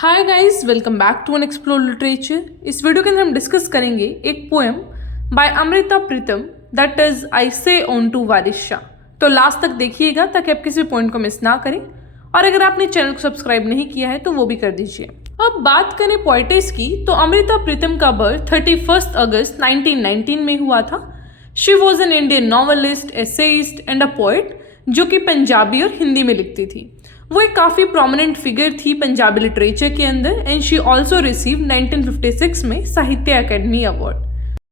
Hi guys, welcome back to an explore literature. इस video के अंदर हम डिस्कस करेंगे एक poem by Amrita Pritam that is I say on to वारिस शाह। तो लास्ट तक देखिएगा ताकि आप किसी पॉइंट को मिस ना करें, और अगर आपने चैनल को सब्सक्राइब नहीं किया है तो वो भी कर दीजिए। अब बात करें पोइटिस की, तो अमृता प्रीतम का बर्थ 31 अगस्त 1919 में हुआ था। She was an Indian novelist, essayist and a poet जो कि पंजाबी और हिंदी में लिखती थी। वो एक काफ़ी प्रोमिनेंट फिगर थी पंजाबी लिटरेचर के अंदर, एंड शी ऑल्सो रिसीव 1956 में Sahitya Akademi award.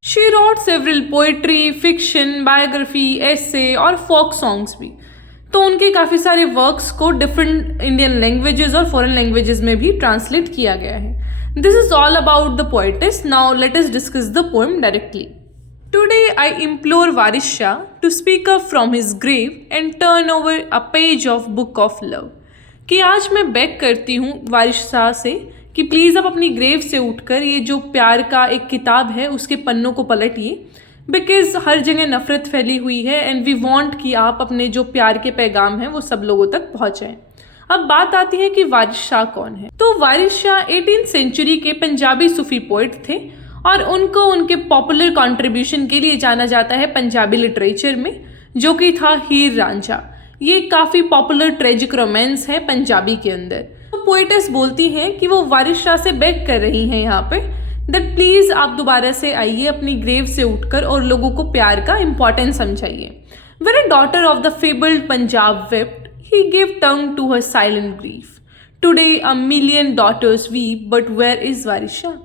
She wrote several poetry, fiction, biography, essay और फोक सॉन्ग्स भी। तो उनके काफ़ी सारे वर्क्स को डिफरेंट इंडियन लैंग्वेजेस और फॉरेन लैंग्वेजेस में भी ट्रांसलेट किया गया है। This is all about the poet's. Now let us discuss the poem directly. Today I implore Waris Shah to speak up from his grave and turn over a page of book of love। कि आज मैं bag करती हूँ वारिस शाह से कि please आप अपनी grave से उठकर ये जो प्यार का एक किताब है उसके पन्नों को पलटिए, बिकॉज हर जगह नफरत फैली हुई है एंड वी वांट कि आप अपने जो प्यार के पैगाम हैं वो सब लोगों तक पहुँचाएं। अब बात आती है कि वारिस शाह कौन है। तो वारिस शाह 18th सेंचुरी के पंजाबी सूफी पोइट थे और उनको उनके पॉपुलर कंट्रीब्यूशन के लिए जाना जाता है पंजाबी लिटरेचर में, जो कि था हीर रांझा। ये काफ़ी पॉपुलर ट्रेजिक रोमांस है पंजाबी के अंदर। तो पोएटेस बोलती हैं कि वो वारिस शाह से बेग कर रही हैं यहाँ पे दैट प्लीज़ आप दोबारा से आइए अपनी ग्रेव से उठकर और लोगों को प्यार का इम्पॉर्टेंस समझाइए। When a daughter of the fabled Punjab wept, he gave tongue to her silent grief. Today a million daughters weep, but where is वारिस शाह?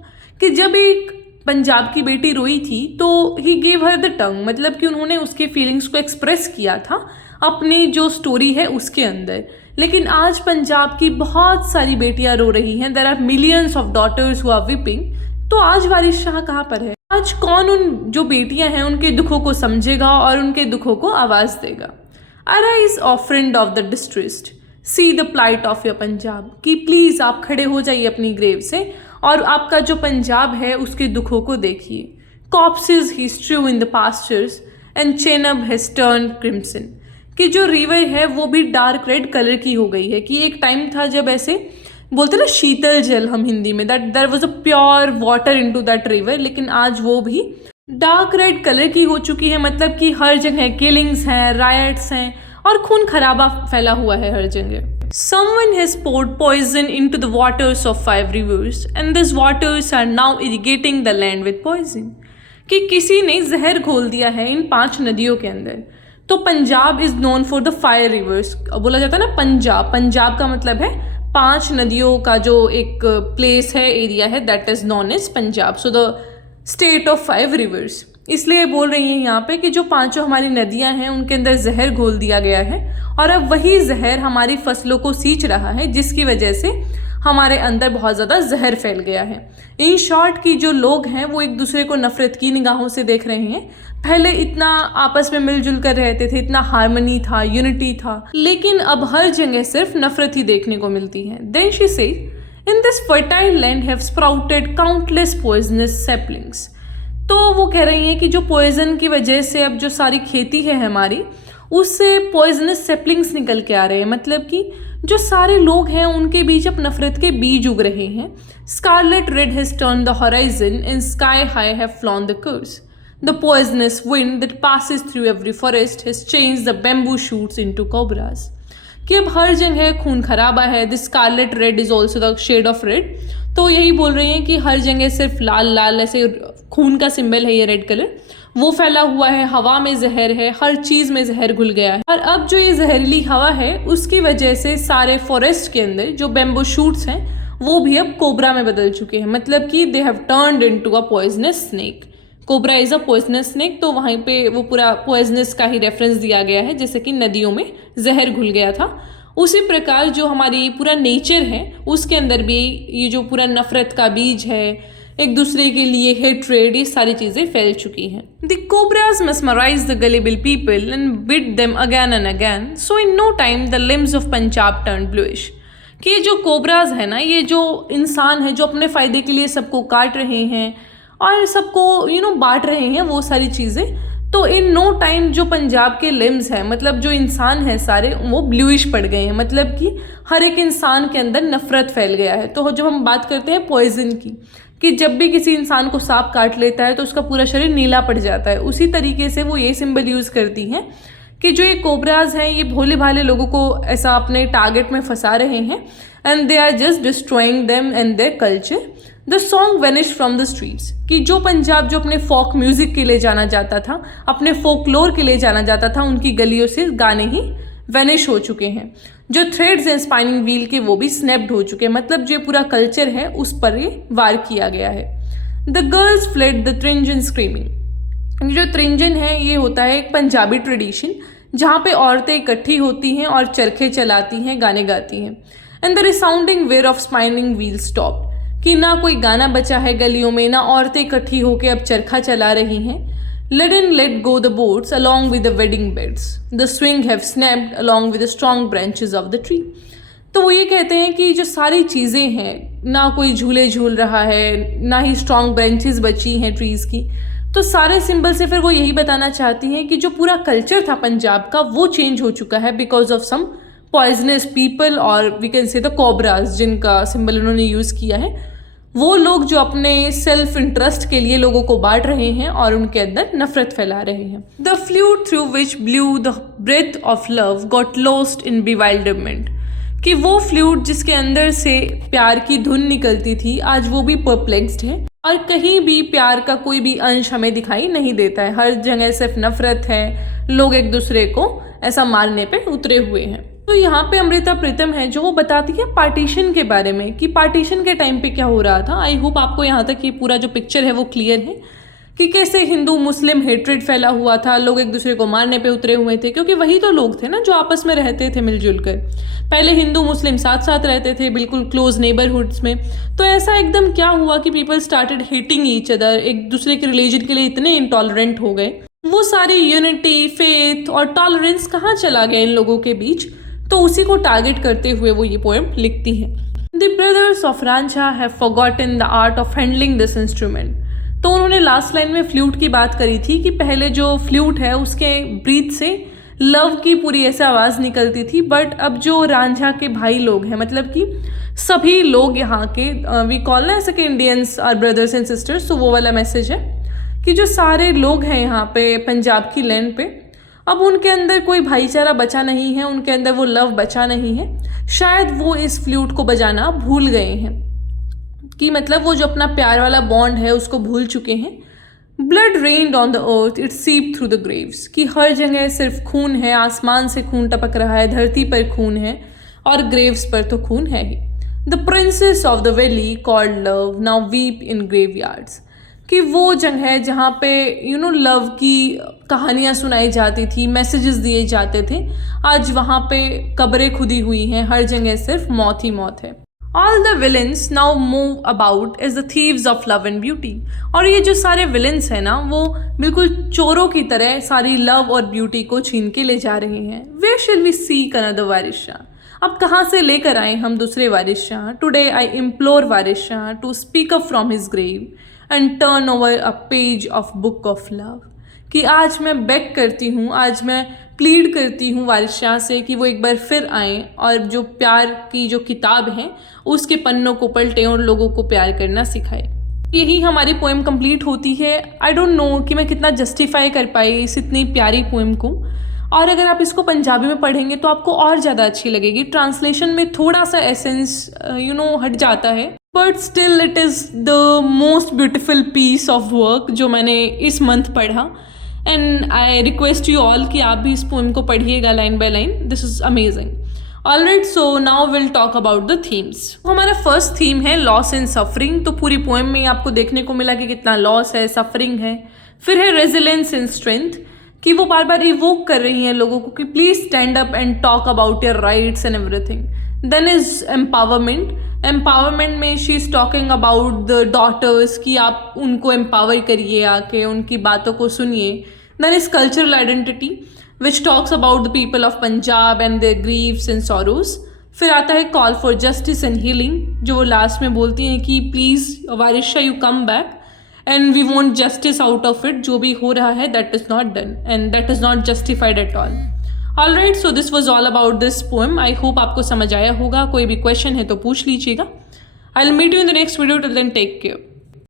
कि जब एक पंजाब की बेटी रोई थी तो he gave her the tongue, मतलब कि उन्होंने उसके फीलिंग्स को एक्सप्रेस किया था अपनी जो स्टोरी है उसके अंदर। लेकिन आज पंजाब की बहुत सारी बेटियां रो रही हैं, there are millions of daughters who are weeping. तो आज वारिस शाह कहाँ पर है? आज कौन उन जो बेटियां हैं उनके दुखों को समझेगा और उनके दुखों को आवाज़ देगा? Arise O friend of the distressed, see the plight of your Punjab. कि प्लीज़ आप खड़े हो जाइए अपनी ग्रेव से और आपका जो पंजाब है उसके दुखों को देखिए। कॉप्सेस ही strewn in the pastures and Chenab has turned crimson. कि जो रिवर है वो भी डार्क रेड कलर की हो गई है। कि एक टाइम था जब ऐसे बोलते ना शीतल जल हम हिंदी में, that there was a pure water into that river, लेकिन आज वो भी डार्क रेड कलर की हो चुकी है। मतलब कि हर जगह किलिंग्स हैं, रायट्स हैं और खून खराबा फैला हुआ है हर जगह। Someone has poured poison into the waters of 5 rivers and these waters are now irrigating the land with poison। कि किसी ने जहर घोल दिया है इन 5 नदियों के अंदर। तो Punjab is known for the 5 reverse. बोला जाता है ना पंजाब, पंजाब का मतलब है 5 नदियों का जो एक प्लेस है, एरिया है, that is known as Punjab. So the state of 5 rivers. इसलिए बोल रही हैं यहाँ पे कि जो 5 हमारी नदियाँ हैं उनके अंदर जहर घोल दिया गया है और अब वही जहर हमारी फसलों को सींच रहा है, जिसकी वजह से हमारे अंदर बहुत ज़्यादा जहर फैल गया है। इन शॉर्ट की जो लोग हैं वो एक दूसरे को नफरत की निगाहों से देख रहे हैं। पहले इतना आपस में मिलजुल कर रहते थे, इतना हार्मनी था, यूनिटी था, लेकिन अब हर जगह सिर्फ नफरत ही देखने को मिलती है। Then she said in this fertile land have sprouted countless poisonous saplings. तो वो कह रही हैं कि जो पॉइजन की वजह से अब जो सारी खेती है हमारी उससे पॉइजनस सैपलिंग्स निकल के आ रहे हैं। मतलब कि जो सारे लोग हैं उनके बीच अब नफरत के बीज उग रहे हैं। Scarlet red has turn the horizon and sky high have flown the curse. The poisonous wind that passes through every forest has changed the bamboo shoots into cobras. कि अब हर जगह खून खराबा है। The scarlet red is also the shade of red. तो यही बोल रही हैं कि हर जगह सिर्फ लाल लाल ऐसे खून का सिंबल है ये रेड कलर, वो फैला हुआ है। हवा में जहर है, हर चीज़ में जहर घुल गया है। और अब जो ये जहरीली हवा है उसकी वजह से सारे फॉरेस्ट के अंदर जो बैम्बू शूट्स हैं वो भी अब कोबरा में बदल चुके हैं। मतलब कि they have turned into a poisonous snake. Cobra is a poisonous snake, तो वहीं पे वो पूरा पॉइजनस का ही रेफरेंस दिया गया है, जैसे कि नदियों में जहर घुल गया था। उसी प्रकार जो हमारी पूरा नेचर है उसके अंदर भी ये जो पूरा नफरत का बीज है, एक दूसरे के लिए हेट्रेड, ये सारी चीज़ें फैल चुकी हैं। The cobras mesmerize the gullible people and bit them again and again, so in no time the limbs of Punjab turned bluish। कि ये जो कोबराज है ना, ये जो इंसान है जो अपने फ़ायदे के लिए सबको काट रहे हैं और सबको बांट रहे हैं वो सारी चीज़ें, तो इन नो टाइम जो पंजाब के लिम्स हैं, मतलब जो इंसान हैं सारे, वो ब्लूइश पड़ गए हैं, मतलब कि हर एक इंसान के अंदर नफरत फैल गया है। तो जब हम बात करते हैं पॉइजन की, कि जब भी किसी इंसान को सांप काट लेता है तो उसका पूरा शरीर नीला पड़ जाता है, उसी तरीके से वो ये सिंबल यूज़ करती हैं कि जो ये कोबराज हैं ये भोले भाले लोगों को ऐसा अपने टारगेट में फंसा रहे हैं, and they are just destroying them and their culture. The song vanish from the streets, कि जो पंजाब जो अपने फोक म्यूजिक के लिए जाना जाता था, अपने फोकलोर के लिए जाना जाता था, उनकी गलियों से गाने ही वेनिश हो चुके हैं। जो थ्रेड्स हैं स्पाइनिंग व्हील के वो भी स्नैप्ड हो चुके हैं, मतलब जो पूरा कल्चर है उस पर ये वार किया गया है। The girls fled the trinjan screaming. जो त्रिंजन है ये होता है एक पंजाबी ट्रेडिशन जहाँ पे औरतें इकट्ठी होती हैं और चरखे चलाती हैं, गाने गाती हैं। And the resounding wear of spinning wheel stop, कि ना कोई गाना बचा है गलियों में, ना औरतें इकट्ठी होकर अब चरखा चला रही हैं। let go the boats along with the wedding beds. The swing have snapped along with the strong branches of the tree. तो वो ये कहते हैं कि जो सारी चीज़ें हैं, ना कोई झूले झूल रहा है, ना ही स्ट्रॉन्ग ब्रांचेस बची हैं ट्रीज़ की, तो सारे सिंबल से फिर वो यही बताना चाहती हैं कि जो पूरा कल्चर था पंजाब का वो चेंज हो चुका है because of some poisonous people, और we can say the cobras जिनका सिंबल उन्होंने यूज़ किया है। वो लोग जो अपने सेल्फ इंटरेस्ट के लिए लोगों को बांट रहे हैं और उनके अंदर नफरत फैला रहे हैं। The flute through which blew the breath of love got lost in bewilderment, कि वो फ्लूट जिसके अंदर से प्यार की धुन निकलती थी आज वो भी परप्लेक्स्ड है, और कहीं भी प्यार का कोई भी अंश हमें दिखाई नहीं देता है। हर जगह सिर्फ नफरत है, लोग एक दूसरे को ऐसा मारने पे उतरे हुए हैं। तो यहाँ पे अमृता प्रीतम है जो वो बताती है पार्टीशन के बारे में, कि पार्टीशन के टाइम पे क्या हो रहा था। आई होप आपको यहाँ तक ये पूरा जो पिक्चर है वो क्लियर है कि कैसे हिंदू मुस्लिम हेट्रेड फैला हुआ था, लोग एक दूसरे को मारने पे उतरे हुए थे, क्योंकि वही तो लोग थे ना जो आपस में रहते थे मिलजुल कर। पहले हिंदू मुस्लिम साथ साथ रहते थे बिल्कुल क्लोज नेबरहुड्स में, तो ऐसा एकदम क्या हुआ कि people started hating each other, एक दूसरे के रिलीजन के लिए इतने इंटॉलरेंट हो गए। वो सारी यूनिटी, फेथ और टॉलरेंस कहाँ चला गया इन लोगों के बीच, तो उसी को टारगेट करते हुए वो ये पोएम लिखती हैं। The brothers of Ranjha have forgotten the art of handling this instrument. तो उन्होंने लास्ट लाइन में फ्लूट की बात करी थी कि पहले जो फ्लूट है उसके ब्रीथ से लव की पूरी ऐसे आवाज़ निकलती थी, बट अब जो रांझा के भाई लोग हैं, मतलब कि सभी लोग यहाँ के, वी कॉल ना ऐसे कि Indians are brothers and sisters, तो वो वाला मैसेज है कि जो सारे लोग हैं यहाँ पे पंजाब की लैंड पे, अब उनके अंदर कोई भाईचारा बचा नहीं है, उनके अंदर वो लव बचा नहीं है। शायद वो इस फ्लूट को बजाना भूल गए हैं, कि मतलब वो जो अपना प्यार वाला बॉन्ड है उसको भूल चुके हैं। Blood rained on the earth it सीप थ्रू द ग्रेव्स, कि हर जगह सिर्फ खून है, आसमान से खून टपक रहा है, धरती पर खून है और ग्रेव्स पर तो खून है ही। The princess of the valley called love now weep in graveyards, कि वो जगह है जहाँ पे लव की कहानियाँ सुनाई जाती थी, मैसेजेस दिए जाते थे, आज वहाँ पे कब्रें खुदी हुई हैं, हर जगह सिर्फ मौत ही मौत है। All the villains now move about as the thieves of love and beauty, और ये जो सारे विलन्स हैं ना वो बिल्कुल चोरों की तरह सारी लव और ब्यूटी को छीन के ले जा रहे हैं। Where shall we seek another Waris Shah, अब कहाँ से लेकर आए हम दूसरे Waris Shah. Today I implore Waris Shah to speak up from his grave and turn over a page of book of love, कि आज मैं बेग करती हूँ, आज मैं प्लीड करती हूँ वारिस शाह से कि वो एक बार फिर आएँ और जो प्यार की जो किताब है उसके पन्नों को पलटें और लोगों को प्यार करना सिखाए। यही हमारी पोएम कंप्लीट होती है। आई डोंट नो कि मैं कितना जस्टिफाई कर पाई इस इतनी प्यारी पोएम को, और अगर आप इसको पंजाबी में पढ़ेंगे तो आपको और ज़्यादा अच्छी लगेगी। ट्रांसलेशन में थोड़ा सा एसेंस हट जाता है, but still it is the most beautiful piece of work जो मैंने इस मंथ पढ़ा, and I request you all कि आप भी इस पोएम को पढ़िएगा line by line. This is amazing. Alright, so now will talk about the themes. हमारा फर्स्ट थीम है लॉस एंड सफरिंग। तो पूरी पोएम में आपको देखने को मिला कि कितना लॉस है, सफरिंग है। फिर है रेजिलेंस एंड स्ट्रेंथ, कि वो बार बार इवोक कर रही हैं लोगों को कि please stand up and talk about your rights and everything. Then is empowerment. Empowerment में she is talking about the daughters, कि आप उनको एम्पावर करिए, आके उनकी बातों को सुनिए। Then is cultural identity which talks about the people of Punjab and their grieves and sorrows. फिर आता है call for justice and healing, जो वो लास्ट में बोलती हैं कि please Waris Shah you come back and we want justice out of it. जो भी हो रहा है that is not done and that is not justified at all. Alright, so this was all about this poem. I hope आपको समझ आया होगा. कोई भी क्वेश्चन है तो पूछ लीजिएगा. I will meet you in the next video. Till then take care.